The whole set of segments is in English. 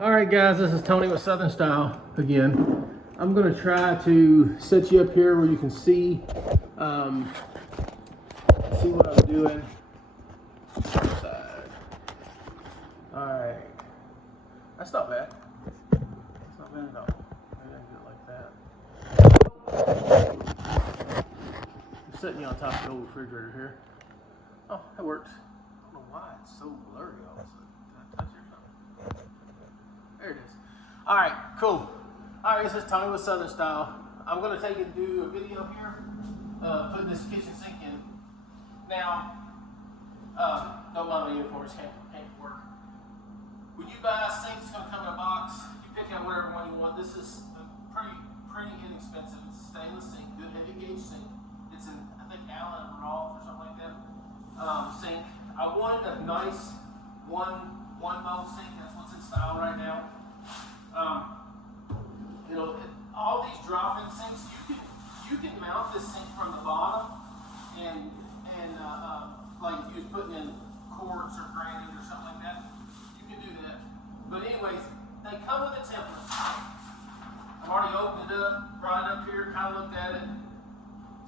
All right, guys, this is Tony with Southern Style again. I'm going to try to set you up here where you can see what I'm doing. Side. All right, that's not bad. That's not bad at all. Maybe I can do it like that. I'm sitting on top of the old refrigerator here. Oh, that works. I don't know why it's so blurry all of a sudden. Can I touch it or something? There it is. All right, cool. All right, this is Tony with Southern Style. I'm going to take and do a video here, put this kitchen sink in. Now, don't mind my uniform, it's can't work. When you buy a sink, it's going to come in a box. You pick out whatever one you want. This is pretty inexpensive. It's a stainless sink, good heavy gauge sink. It's an, I think, Allen Rolf or something like that sink. I wanted a nice one bowl sink. That's what's in style right now. All these drop-in sinks, you can mount this sink from the bottom, and like if you was putting in quartz or granite or something like that, you can do that. But anyways, they come with a template. I've already opened it up, brought it up here, kind of looked at it.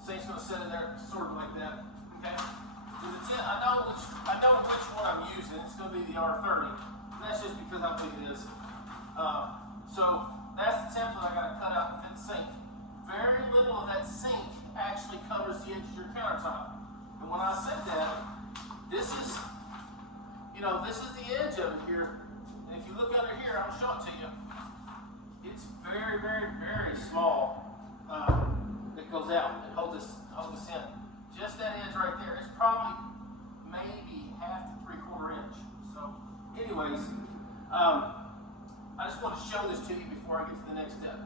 Sink's going to sit in there, sort of like that. Okay. I know which one I'm using. It's going to be the R30. And that's just because how big it is. So that's the template I got to cut out and fit the sink. Very little of that sink actually covers the edge of your countertop. And when I said that, this is the edge of it here. And if you look under here, I'm going to show it to you. It's very, very, very small. That goes out and holds this in. Just that edge right there. It's probably maybe half to 3/4 inch. So, anyways, I just want to show this to you before I get to the next step.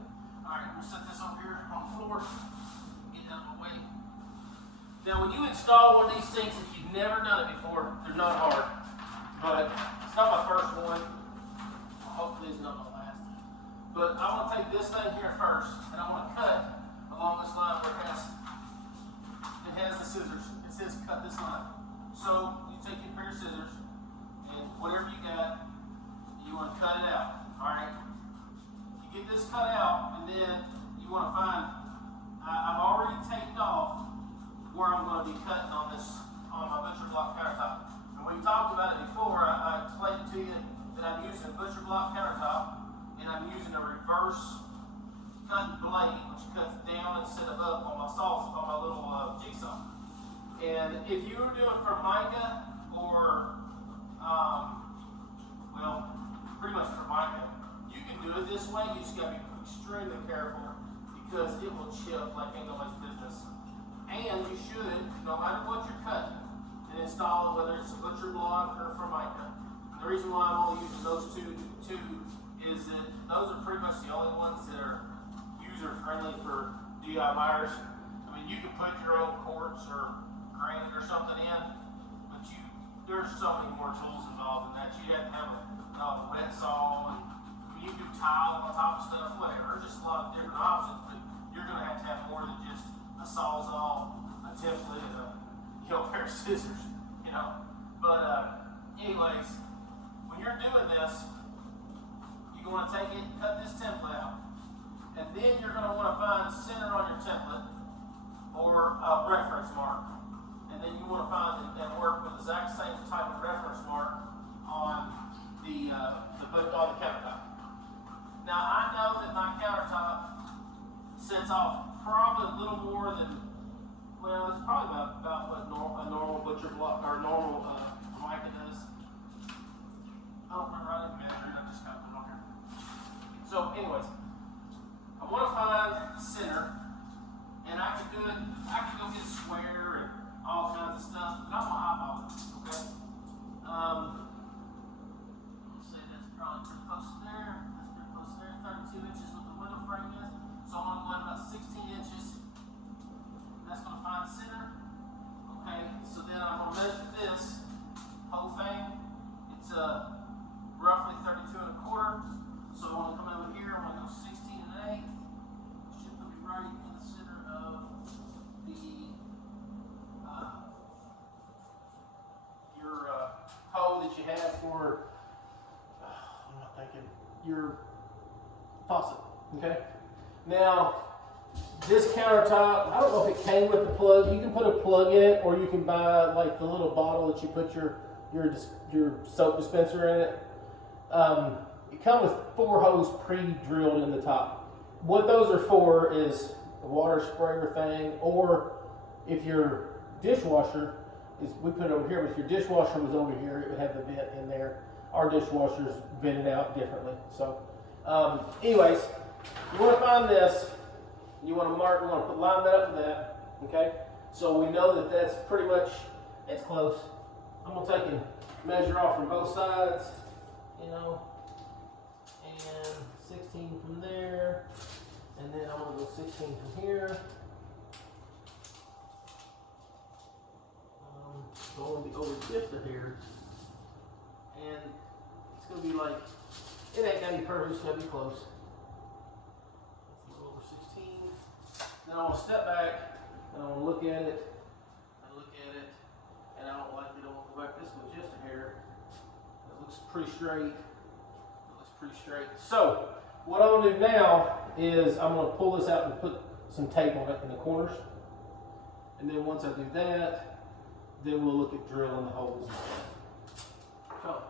All right, we'll set this over here on the floor. Get it out of my way. Now, when you install one of these sinks, if you've never done it before, they're not hard. But it's not my first one. Hopefully, it's not my last. But I want to take this thing here first, and I want to cut along this line where it has the scissors. It says cut this line. So you take your pair of scissors, and whatever you got, you want to cut it out. Alright? You get this cut out, and then you want to find, I've already taped off where I'm going to be cutting on my butcher block countertop. And we talked about it before. I explained to you that I'm using a butcher block countertop, and I'm using a reverse cutting blade, which cuts down instead of up on my little jigsaw. And if you were doing Formica or, pretty much Formica, you can do it this way. You just got to be extremely careful because it will chip like ain't nobody's business. And you should, no matter what you're cutting, and install it, whether it's a butcher block or Formica. And the reason why I'm only using those two is that those are pretty much the only ones that are user-friendly for DIYers. I mean, you can put your own quartz or granite or something in, but there's so many more tools involved in that. You have to have a wet saw, and you can do tile on top of stuff, whatever. There's just a lot of different options, but you're going to have more than just a sawzall, a template, a pair of scissors, But anyways, when you're doing this, you're going to take it, cut this template out, and then you're going to want to find center on your template or a reference mark. And then you want to find and work with the exact same type of reference mark on the countertop. Now I know that my countertop sets off probably a little more than, it's probably about what a normal butcher block or normal Formica does. I don't remember, I didn't measure it, I just got it on here. So anyways, I want to find center, and I can go get square and all kinds of stuff, but I'm going to eyeball it, okay? Let's say that's probably pretty close to there. That's pretty close to there. 32 inches with the window frame is. So I'm going to go about 16 inches. That's going to find center. Okay, so then I'm going to measure this whole thing. It's roughly 32 1/4. So I want to come over here. I'm going to go 16 1/8. Should put me right in the center of your hole that you have for. What am I thinking? your faucet. Okay. Now, this countertop, I don't know if it came with the plug. You can put a plug in it, or you can buy like the little bottle that you put your soap dispenser in it. It comes with 4 hoses pre-drilled in the top. What those are for is a water sprayer thing, or if your dishwasher is, we put it over here, but if your dishwasher was over here, it would have the vent in there. Our dishwasher's vented out differently. So, anyways, you want to find this. You want to mark. You want to line that up with that. Okay. So we know that that's pretty much. It's close. I'm gonna take and measure off from both sides. You know, and 16 from there, and then I'm gonna go 16 from here. So I'm gonna be over just a hair, and it's gonna be like, it ain't gonna be perfect, it's gonna be close. That's a little over 16. Now I'm gonna step back, and I'm gonna look at it, and I don't like it. I'm gonna go back this way just a hair. It looks pretty straight. So what I'm gonna do now is I'm gonna pull this out and put some tape on it in the corners, and then once I do that, then we'll look at drilling the holes. So,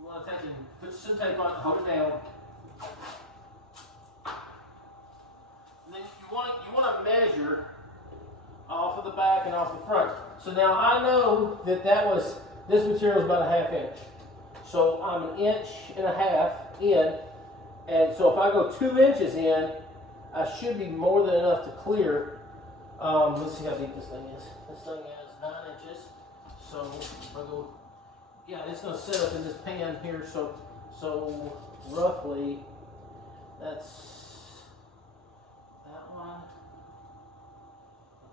you want to take and put some tape on it, hold it down. And then you want to measure off of the back and off the front. So now I know that this material is about a 1/2 inch. So I'm 1.5 inches in, and so if I go 2 inches in, I should be more than enough to clear. Let's see how deep this thing is. This thing is 9 inches. So if I go, yeah, it's going to sit up in this pan here. So roughly, that's that one.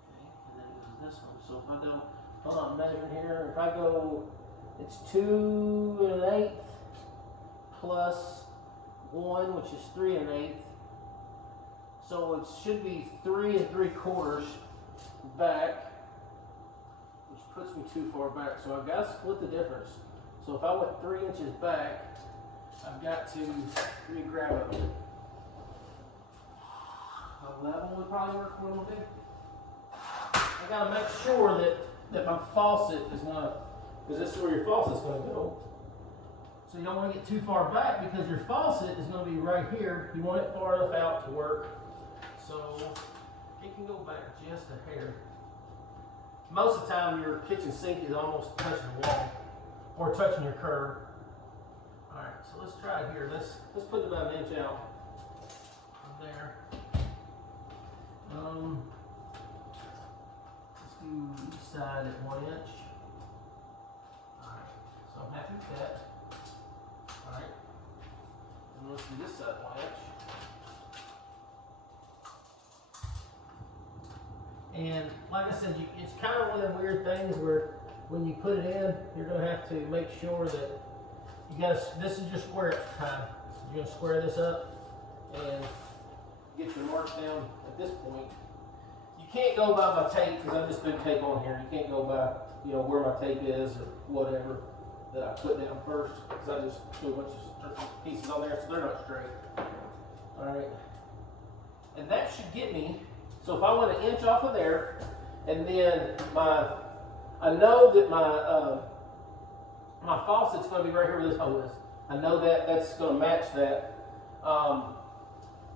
Okay, and then it goes this one. So if I go, hold on, I'm measuring here. If I go, it's 2 1/8 plus 1, which is 3 1/8. So it should be 3 3/4 back, which puts me too far back. So I've got to split the difference. So if I went 3 inches back, I've got to, let me grab it. 11 would probably work for me. I got to make sure that my faucet is not, because this is where your faucet's going to go. So you don't want to get too far back because your faucet is going to be right here. You want it far enough out to work. So it can go back just a hair. Most of the time your kitchen sink is almost touching the wall or touching your curb. Alright, so let's try it here. Let's put it about 1 inch out from there. Let's do each side at 1 inch. Alright, so I'm happy with that. Alright, and let's do this side 1 inch. And like I said, it's kind of one of the weird things where when you put it in, you're going to have to make sure that you got to, this is your square time. You're going to square this up and get your marks down at this point. You can't go by my tape because I've just been tape on here. You can't go by, where my tape is or whatever that I put down first because I just threw a bunch of pieces on there so they're not straight. All right. And that should get me. So if I went 1 inch off of there, and then I know that my faucet's going to be right here where this hole is. I know that's going to match that.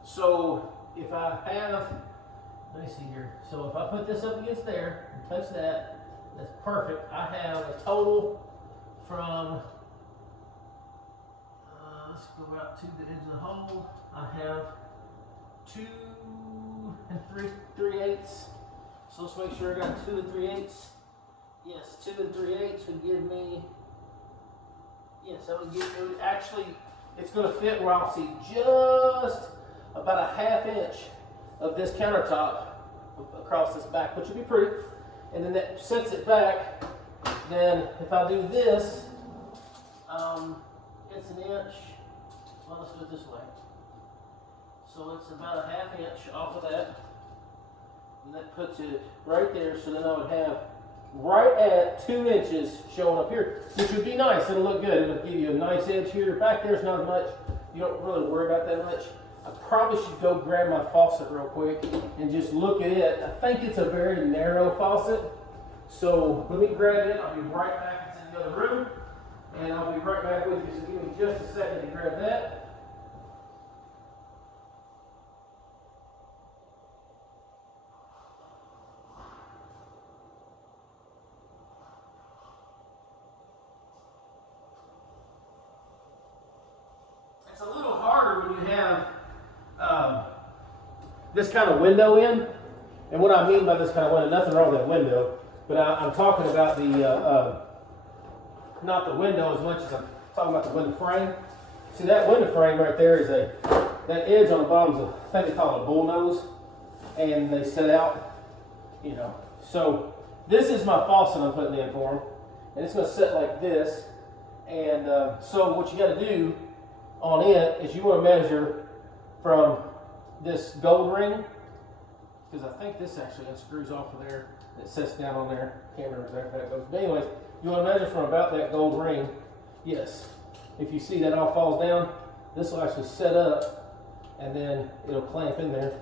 So if I have, let me see here. So if I put this up against there and touch that, that's perfect. I have a total from, let's go out to the edge of the hole. I have 2 3/8. So let's make sure I got 2 3/8. Yes, 2 3/8 would give me. Yes, that would give me. Actually, it's going to fit where I'll see just about a 1/2 inch of this countertop across this back, which would be pretty. And then that sets it back. Then if I do this, it's 1 inch. Well, let's do it this way. So it's about a 1/2 inch off of that. And that puts it right there. So then I would have right at 2 inches showing up here, which would be nice. It'll look good. It'll give you a nice edge here. Back there's not as much. You don't really worry about that much. I probably should go grab my faucet real quick and just look at it. I think it's a very narrow faucet. So let me grab it. I'll be right back. It's in the other room. And I'll be right back with you. So give me just a second to grab that. It's a little harder when you have this kind of window in. And what I mean by this kind of window, nothing wrong with that window, but I'm talking about the, not the window as much as I'm talking about the window frame. See, that window frame right there is that edge on the bottom is I think they call it a bull nose, and they set out, you know. So this is my faucet I'm putting in for them, and it's going to set like this. And so what you got to do on it is you want to measure from this gold ring, because I think this actually unscrews off of there. It sets down on there. Can't remember exactly how it goes. But anyways, you want to measure from about that gold ring. Yes. If you see that all falls down, this will actually set up and then it'll clamp in there.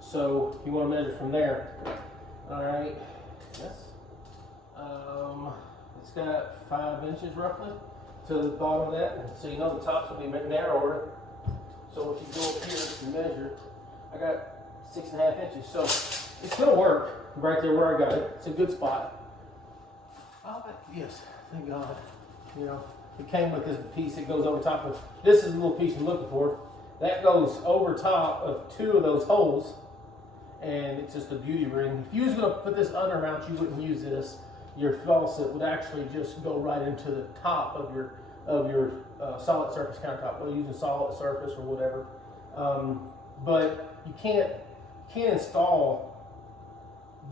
So you want to measure from there. All right. Yes. It's got 5 inches roughly to the bottom of that. So you know the top's going to be narrower. So if you go up here and measure, I got 6.5 inches. So it's going to work right there where I got it. It's a good spot. Oh, yes, thank God. You know, it came with this piece that goes over top of. This is the little piece I'm looking for. That goes over top of 2 of those holes, and it's just a beauty ring. If you was going to put this undermount, you wouldn't use this. Your faucet would actually just go right into the top of your solid surface countertop, whether you're using solid surface or whatever. But you can't install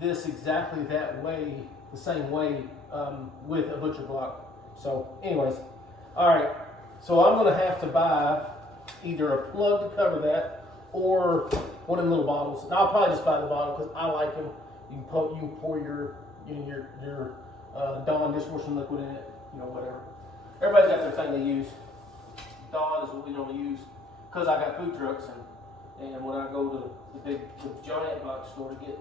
this exactly that way, the same way with a butcher block. So anyways, all right, so I'm going to have to buy either a plug to cover that or one of them little bottles. And I'll probably just buy the bottle because I like them. You can pour your Dawn dishwashing liquid in it, you know, whatever. Everybody's got their thing they use. Dawn is what we normally use because I got food trucks, and when I go to the giant box store to get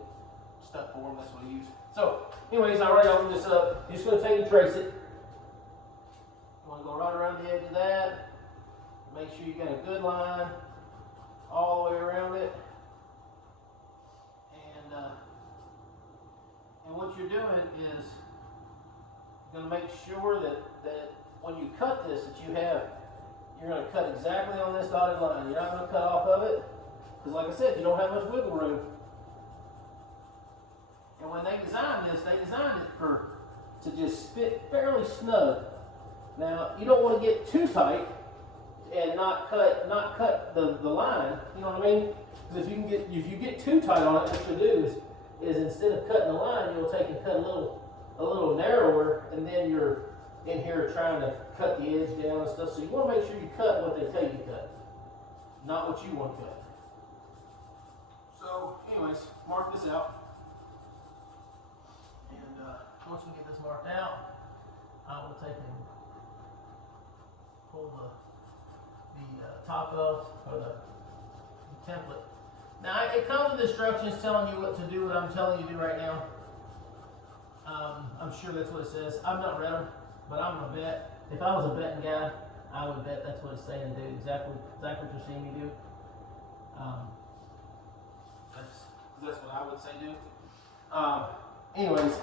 stuff for them, that's what I use. So, anyways, I already opened this up. You're just going to take and trace it. You want to go right around the edge of that. Make sure you got a good line all the way around it. And what you're doing is going to make sure that when you cut this, you're going to cut exactly on this dotted line. You're not going to cut off of it, because like I said, you don't have much wiggle room. And when they designed this, they designed it to just fit fairly snug. Now, you don't want to get too tight and not cut the line. You know what I mean? Because if you get too tight on it, what you'll do is instead of cutting the line, you'll take and cut a little narrower, and then you're in here trying to cut the edge down and stuff. So you want to make sure you cut what they tell you to cut, not what you want to cut. So, anyways, mark this out. And once we get this marked out, I will take and pull the top off, or the template. Now, it comes with instructions telling you what to do, what I'm telling you to do right now. I'm sure that's what it says. I've not read them, but I'm going to bet. If I was a betting guy, I would bet that's what it's saying to do, exactly what you're seeing me do. That's what I would say do. Anyways,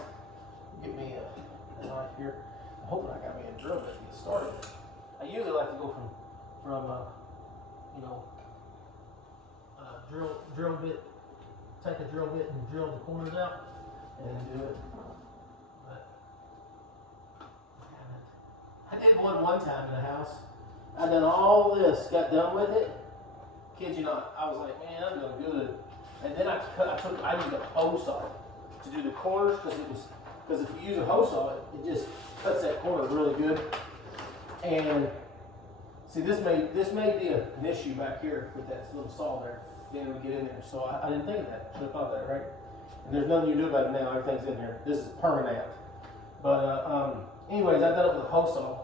get me a knife here. I'm hoping I got me a drill bit to get started. I usually like to go from drill bit, take a drill bit and drill the corners out, and then do it. But I did one time in a house. I done all this, got done with it. Kid you not, I was like, man, I'm doing good. And then I used a hoe saw to do the corners, because if you use a hoe saw, it just cuts that corner really good. And see, this may be an issue back here with that little saw there. Then we get in there. So I didn't think of that. Should have thought of that, right? And there's nothing you can do about it now. Everything's in here. This is permanent. But anyways, I done it with a hose saw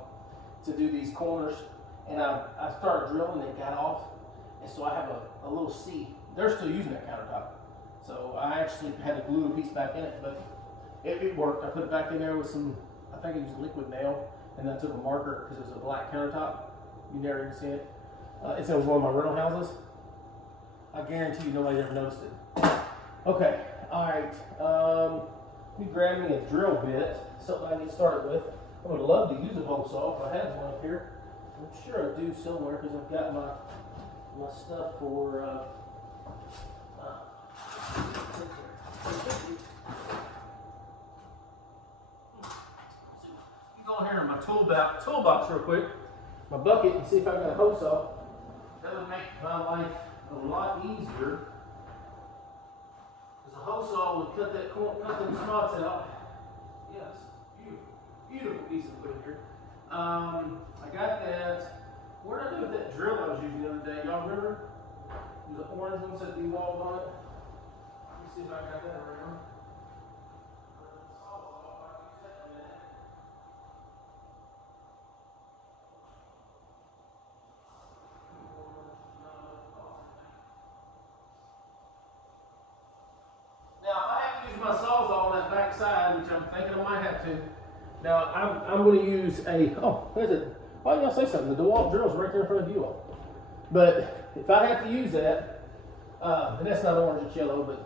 to do these corners, and I started drilling and it got off, and so I have a little C. They're still using that countertop, so I actually had to glue a piece back in it, but it worked. I put it back in there with some, I think it was liquid nail, and then I took a marker because it was a black countertop. You never even seen it. It's in one of my rental houses. I guarantee you nobody's ever noticed it. Okay, all right. Let me grab me a drill bit, something I can get started with. I would love to use a hole saw if I had one up here. I'm sure I do somewhere because I've got my stuff for. Go in here in my toolbox real quick, my bucket, and see if I got a hole saw. That would make my life a lot easier. Because a hole saw would cut them spots out. Yes, beautiful piece of equipment here. I got that. What did I do with that drill I was using the other day? Y'all remember? The orange ones that dewalled on it. Let me see if I got that around. Now, if I have to use my sawzall on that back side, which I'm thinking I might have to. Now, I'm going to use there's it. Oh, you gotta say something. The DeWalt drill's right there in front of you all. But if I have to use that, and that's not orange, it's yellow, but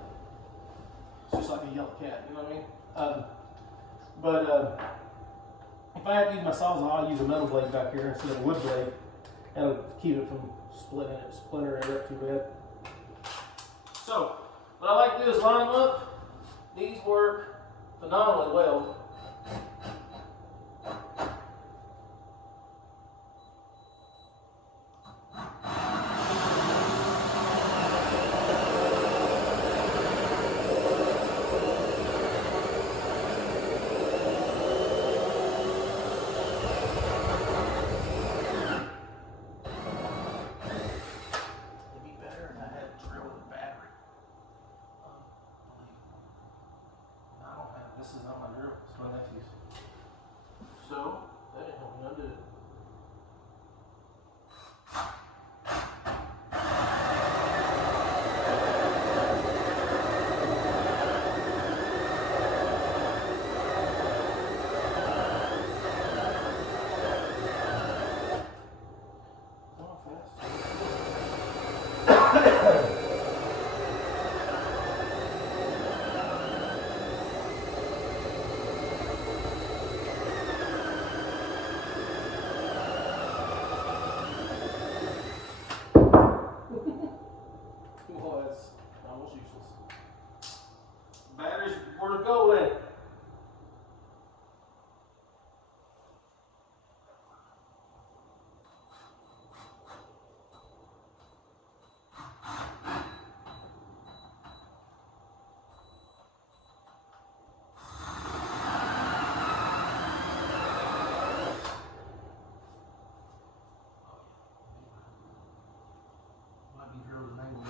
it's just like a yellow cat, you know what I mean? If I have to use my sawzall, I'll use a metal blade back here instead of a wood blade. That'll keep it from splintering it up too bad. So, what I like to do is line them up. These work phenomenally well. This is not my drill, it's my nephew's. So, that ain't helping none, did it? Batteries were to go in. Might be drilled in angle.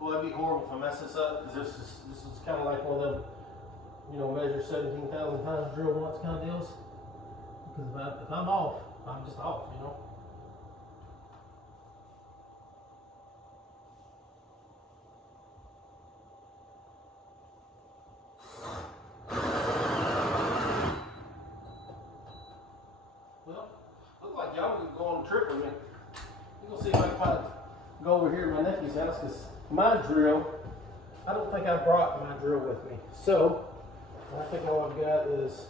Well, that'd be horrible if I mess this up, because this is kind of like one of them, measure 17,000 times drill once kind of deals. Because if I'm off, I'm just off, Well, look like y'all can go on a trip with me. We're gonna see if I can go over here to my nephew's house, because my drill, I don't think I brought my drill with me. So, I think all I've got is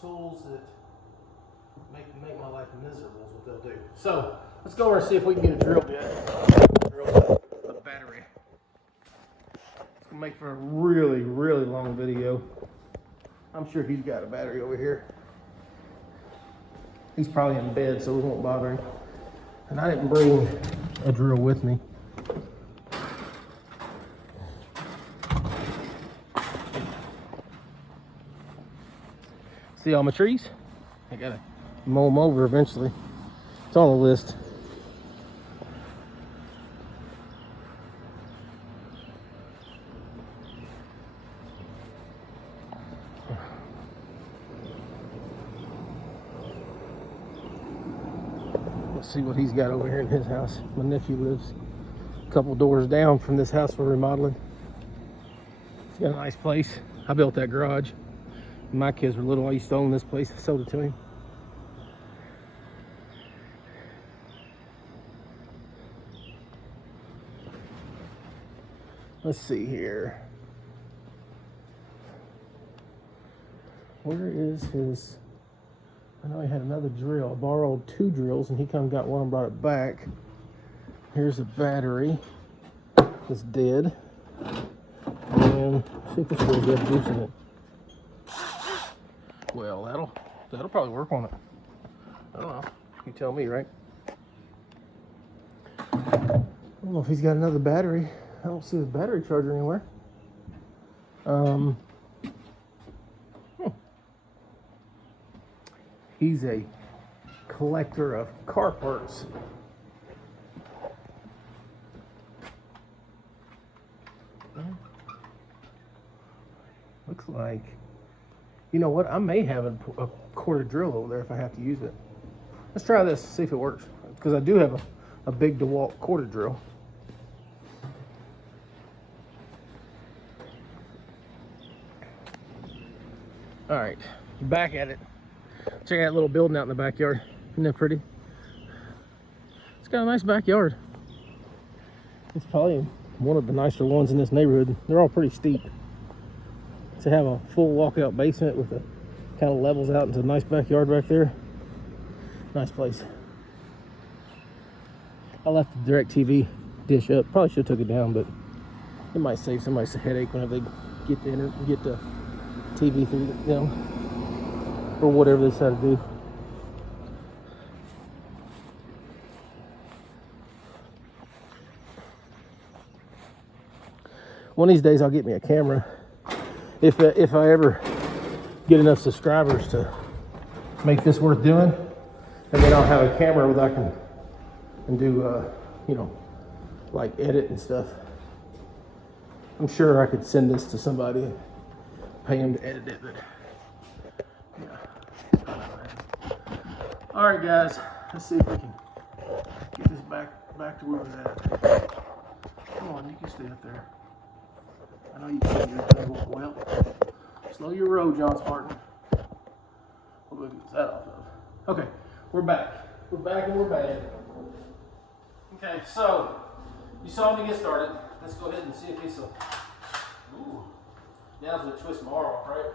tools that make my life miserable is what they'll do. So, let's go over and see if we can get a drill bit. A battery. It's gonna make for a really, really long video. I'm sure he's got a battery over here. He's probably in bed, so we won't bother him. And I didn't bring a drill with me. See all my trees? I gotta mow them over eventually. It's on the list. see what he's got over here in his house. My nephew lives a couple doors down from this house we're remodeling. He's got a nice place. I built that garage. When my kids were little, I used to own this place. I sold it to him. Let's see here. Where is his... I know he had another drill. I borrowed 2 drills and he come got one and brought it back. Here's a battery. It's dead. And see if this will get juice in it. Well, that'll probably work on it. I don't know. You tell me, right? I don't know if he's got another battery. I don't see the battery charger anywhere. He's a collector of car parts. Looks like, you know what? I may have a quarter drill over there if I have to use it. Let's try this, see if it works. Because I do have a big DeWalt quarter drill. All right, back at it. Check out that little building out in the backyard. Isn't that pretty? It's got a nice backyard. It's probably one of the nicer ones in this neighborhood. They're all pretty steep. To have a full walkout basement with a kind of levels out into a nice backyard back there. Nice place. I left the DirecTV dish up. Probably should have took it down, but it might save somebody a headache whenever they get the TV through, you know, or whatever they decide to do. One of these days I'll get me a camera if I ever get enough subscribers to make this worth doing, and then I'll have a camera that I can do you know, like edit and stuff. I'm sure I could send this to somebody and pay them to edit it, but yeah. All right, guys, let's see if we can get this back to where we're at. Come on, you can stay up there. I know you can do it. Well, slow your roll, John Spartan. What movie was that off of? Okay, we're back. We're back and we're bad. Okay, so you saw me get started. Let's go ahead and see if it's a... Ooh. Now's the twist my arm off, right?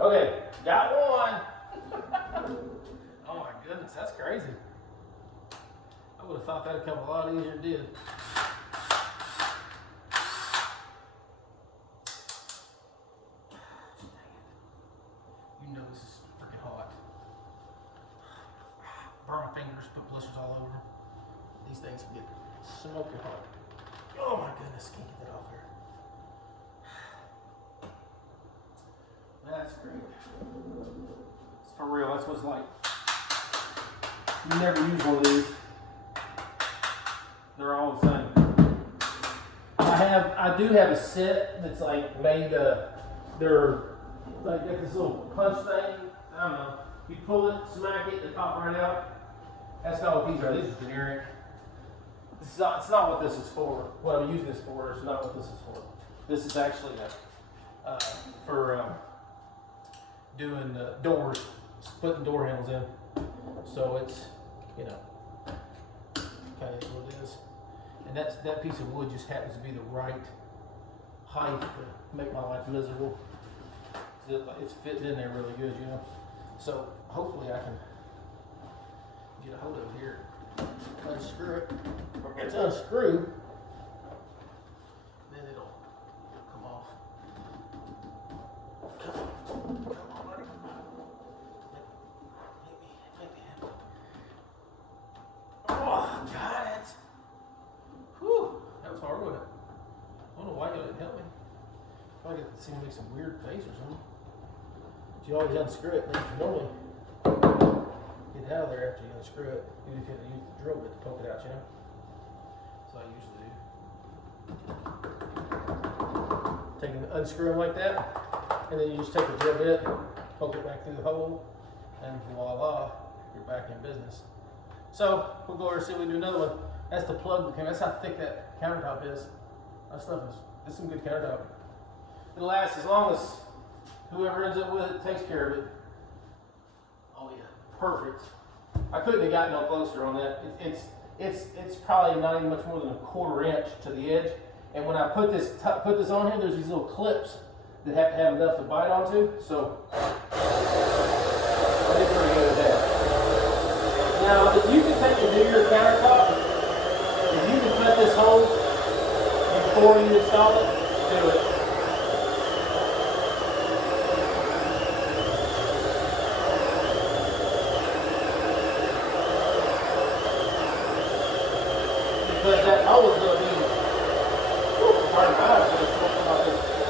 Okay, got one. Oh my goodness, that's crazy. I would have thought that'd come a lot easier than it did. You know this is freaking hot. Burn my fingers, put blisters all over them. These things can get smoking hot. Oh my goodness, can't get that off there. That's great. It's for real, that's what it's like. You never use one of these. They're all the same. I do have a set that's like made, they're like got this little punch thing. I don't know. You pull it, smack it, they pop right out. That's not what these are. These are generic. It's not what this is for. What I'm using this for is not what this is for. This is actually for doing doors, putting door handles in. So it's, you know, kind of what it is. And that piece of wood just happens to be the right height to make my life miserable. It's fitting in there really good, you know. So hopefully I can get a hold of it here, unscrew it. It's unscrewed, then it'll come off. Come on, buddy. Make me happy. Oh, got it. Whew, that was hard, wasn't it? I don't know why y'all didn't help me. Probably got to seem like some weird face or something. But you always unscrew it, and you normally get it out of there after you unscrew it. Even if you have to use the drill bit to poke it out, you know? That's what I usually do. Take and unscrew them like that, and then you just take the drill bit, poke it back through the hole, and voila, you're back in business. So we'll go over and see if we can do another one. That's the plug that came. That's how thick that countertop is. That stuff is some good countertop. It'll last as long as whoever ends up with it takes care of it. Oh yeah, perfect. I couldn't have gotten no closer on that. It's probably not even much more than a 1/4 inch to the edge. And when I put this on here, there's these little clips that have to have enough to bite onto. So I did pretty good with that. Now, if you can take and do your countertop, if you can cut this hole before you install it, do it. Because that hole is going to be hard to buy.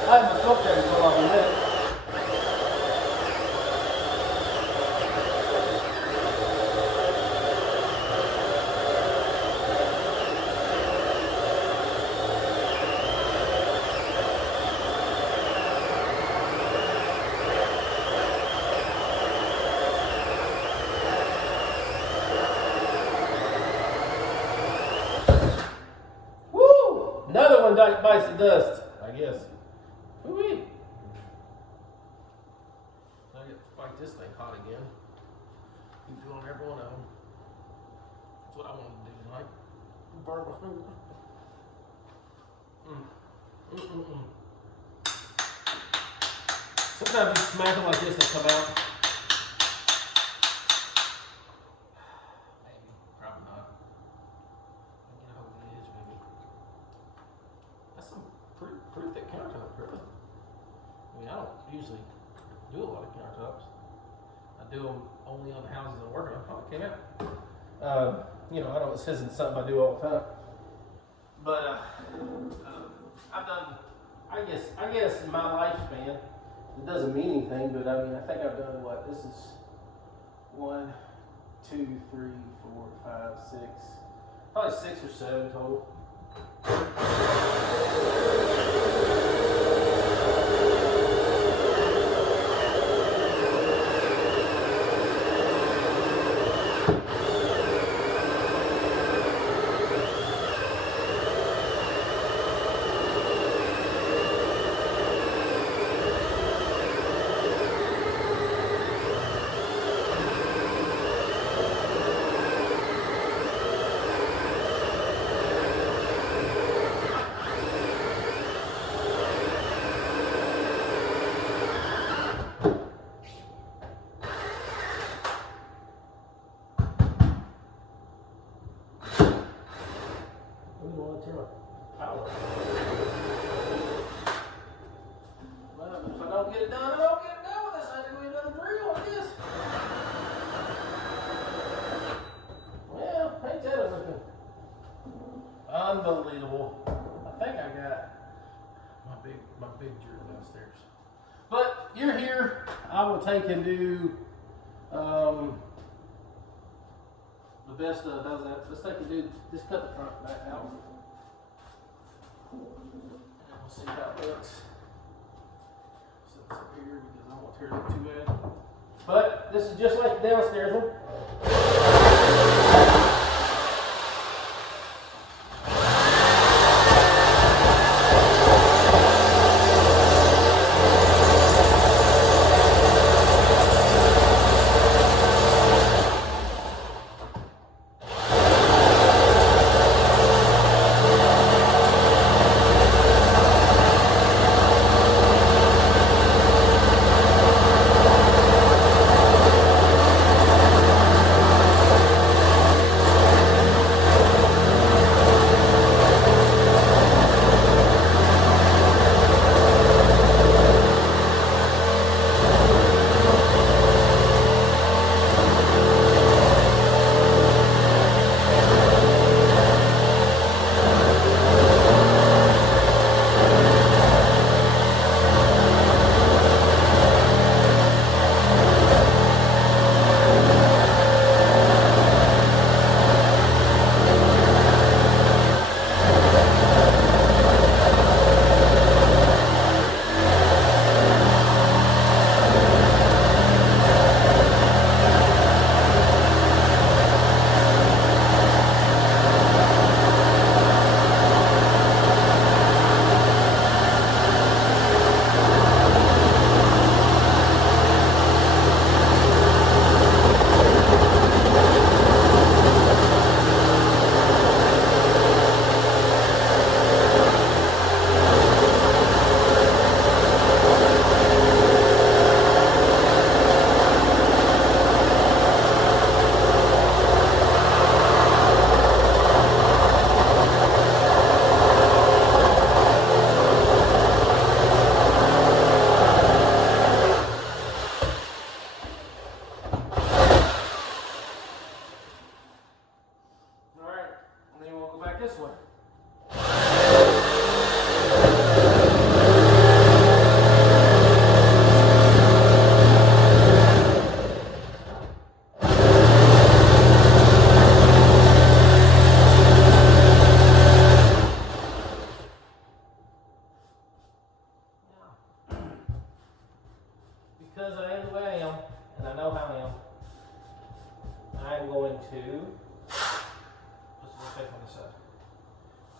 I haven't smoked there until I'm in it. Another one bites the dust, I guess. Woo-wee. I get to fight this thing hot again. Keep doing every one of them. That's what I want to do tonight. Burn my finger. Sometimes you smack them like this, they come out. Maybe, probably not. Get a hold of the edge, maybe. That's some pretty thick countertop, really. I mean, I don't usually do a lot of countertops. I do them only on the houses I'm working on. Oh, it came out. You know, this isn't something I do all the time. But I've done, I guess in my lifespan, it doesn't mean anything, but I mean, I think I've done what? This is 1, 2, 3, 4, 5, 6, probably 6 or 7 total. Power. Well, if I don't get it done, I don't get it done with this. I didn't do another drill like this. Well, ain't that looking unbelievable? I think I got my big drill downstairs. But you're here. I will take and do the best of does that. Let's take and do just cut the front back out. And we'll see how it looks. Set this up here because I don't want to tear it up too bad. But this is just like the downstairs one. back this way. Because I am the way I am, and I know how I am, I'm going to just take on this side.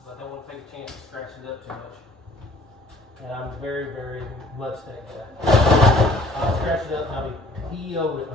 But I don't want to take a chance of scratching it up too much. And I'm very, very much that guy. I'll scratch it up and I'll be PO'd it.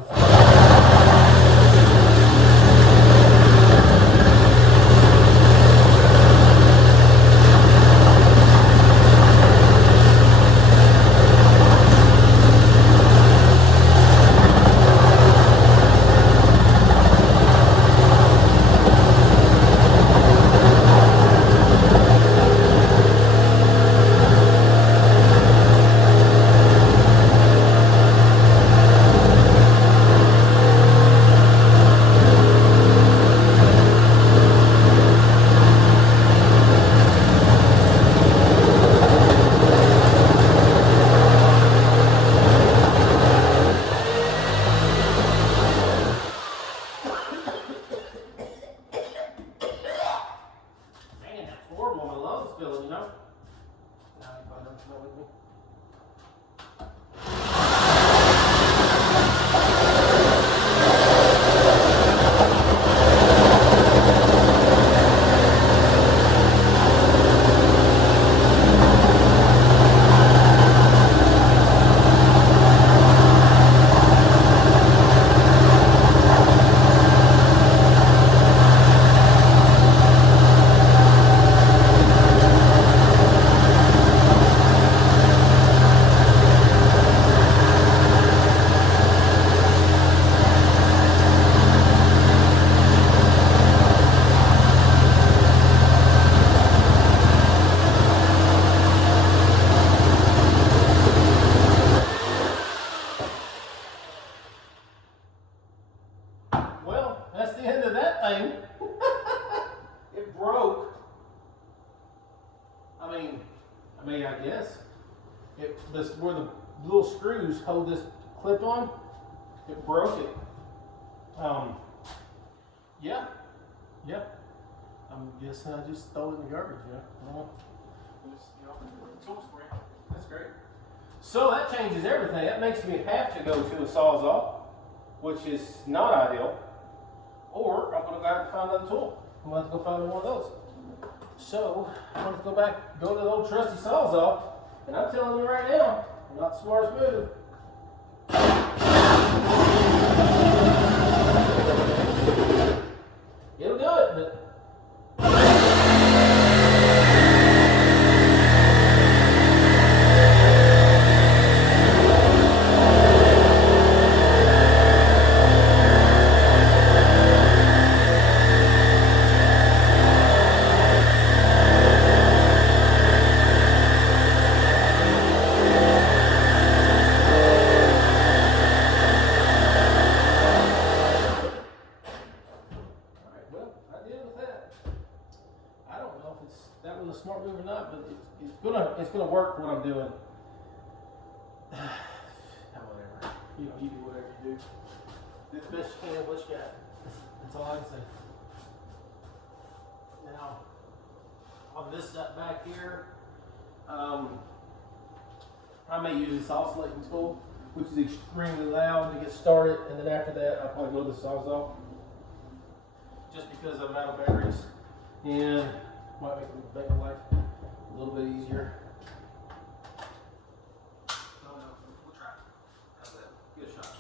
It broke. I guess where the little screws hold this clip on, it broke it. Yeah. I'm guessing I just throw it in the garbage. Tools for you. That's great. So that changes everything. That makes me have to go to a Sawzall, which is not ideal. Or I'm going to go out and find another tool. I'm going to have to go find one of those. So I'm going to go to the old trusty Sawzall, and I'm telling you right now, not the smartest move. It'll do it, but a smart move or not, but it's gonna work for what I'm doing. Whatever. You do whatever you do. Do the best you can with what you got. That's all I can say. Now, on this side back here, I may use this oscillating tool, which is extremely loud to get started, and then after that, I'll probably go to the Sawzall, just because I'm out of batteries, and might make life a little bit easier. We'll try it. How's that? Give it a shot.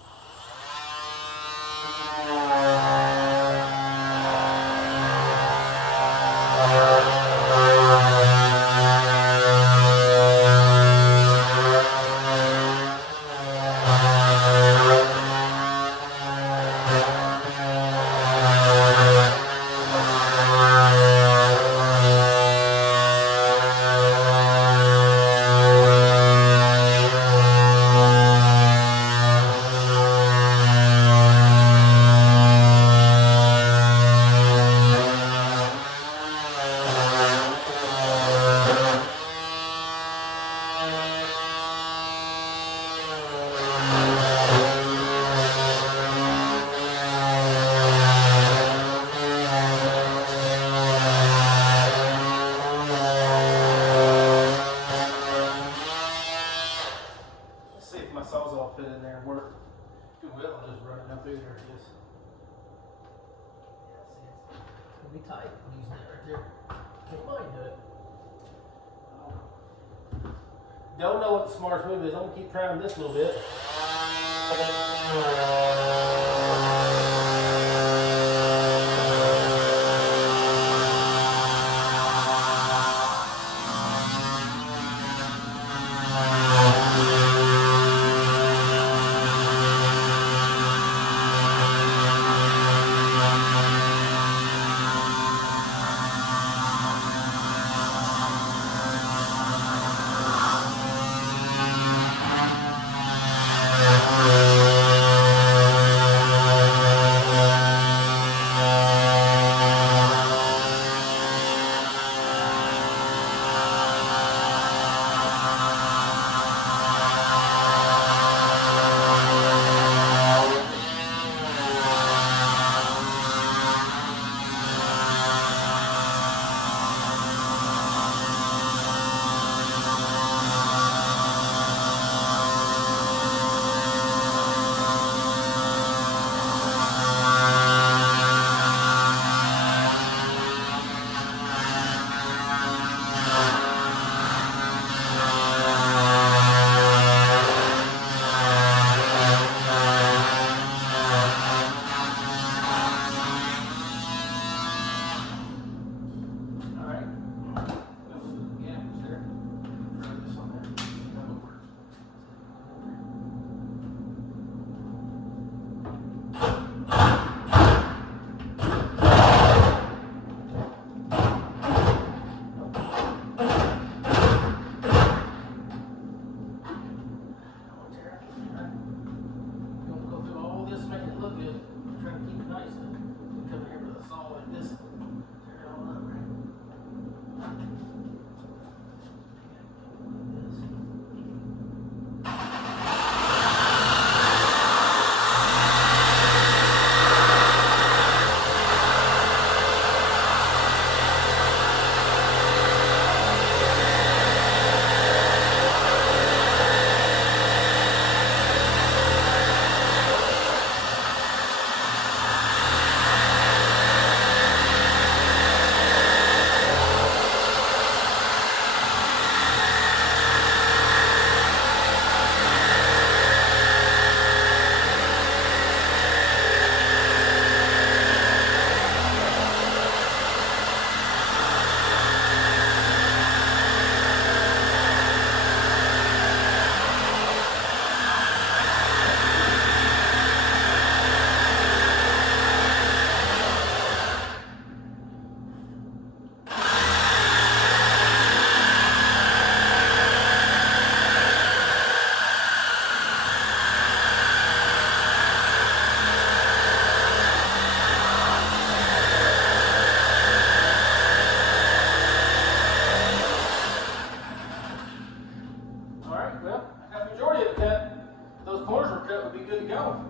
can be tight using that right there. Can't mind do it. Don't know what the smartest move is. I'm gonna keep trying this a little bit.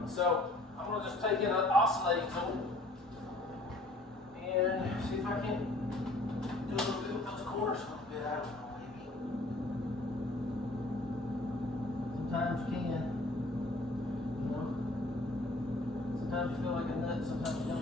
So I'm going to just take in an oscillating tool and see if I can do a little bit with those corners a little bit. I don't know, maybe. Sometimes you can. You know? Sometimes you feel like a nut, sometimes you don't.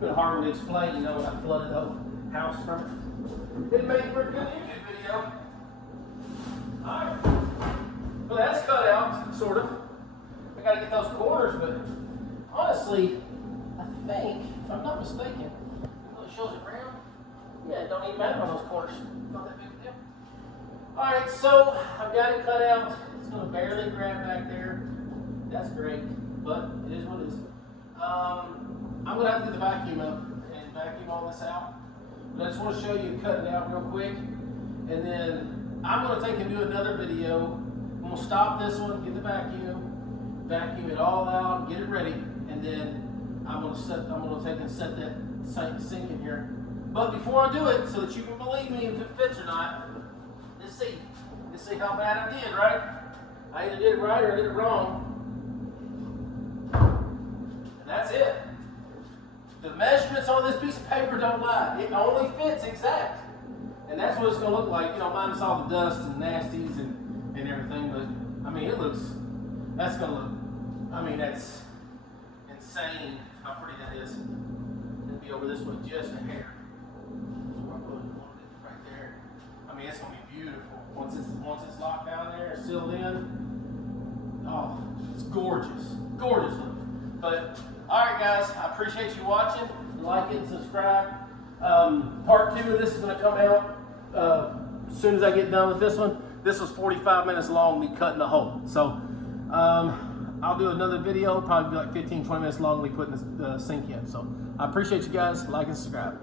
been hard to explain, you know, when I flooded the whole house from it. Didn't make for a good YouTube video. Alright. Well, that's cut out, sort of. I gotta get those corners, but honestly, I think, if I'm not mistaken, it shows it round. Yeah, it don't even matter on those corners. Not that big a deal. Alright, so I've got it cut out. It's gonna barely grab back there. That's great, but it is what it is. I'm gonna have to get the vacuum up and vacuum all this out. But I just want to show you cutting it out real quick, and then I'm gonna take and do another video. I'm gonna stop this one, get the vacuum it all out, get it ready, and then I'm gonna take and set that sink in here. But before I do it, so that you can believe me if it fits or not, let's see how bad I did, right? I either did it right or I did it wrong. And that's it. The measurements on this piece of paper don't lie. It only fits exact. And that's what it's going to look like, you know, minus all the dust and nasties and everything. But, I mean, that's going to look, I mean, that's insane how pretty that is. It'll be over this way just a hair. So I'll put it right there. I mean, it's going to be beautiful. Once it's locked down there, sealed in, oh, it's gorgeous. Gorgeous look. But, alright guys, I appreciate you watching. Like it and subscribe. Part 2 of this is going to come out as soon as I get done with this one. This was 45 minutes long, me cutting the hole. So, I'll do another video, probably be like 15-20 minutes long, me putting the sink in. So, I appreciate you guys. Like and subscribe.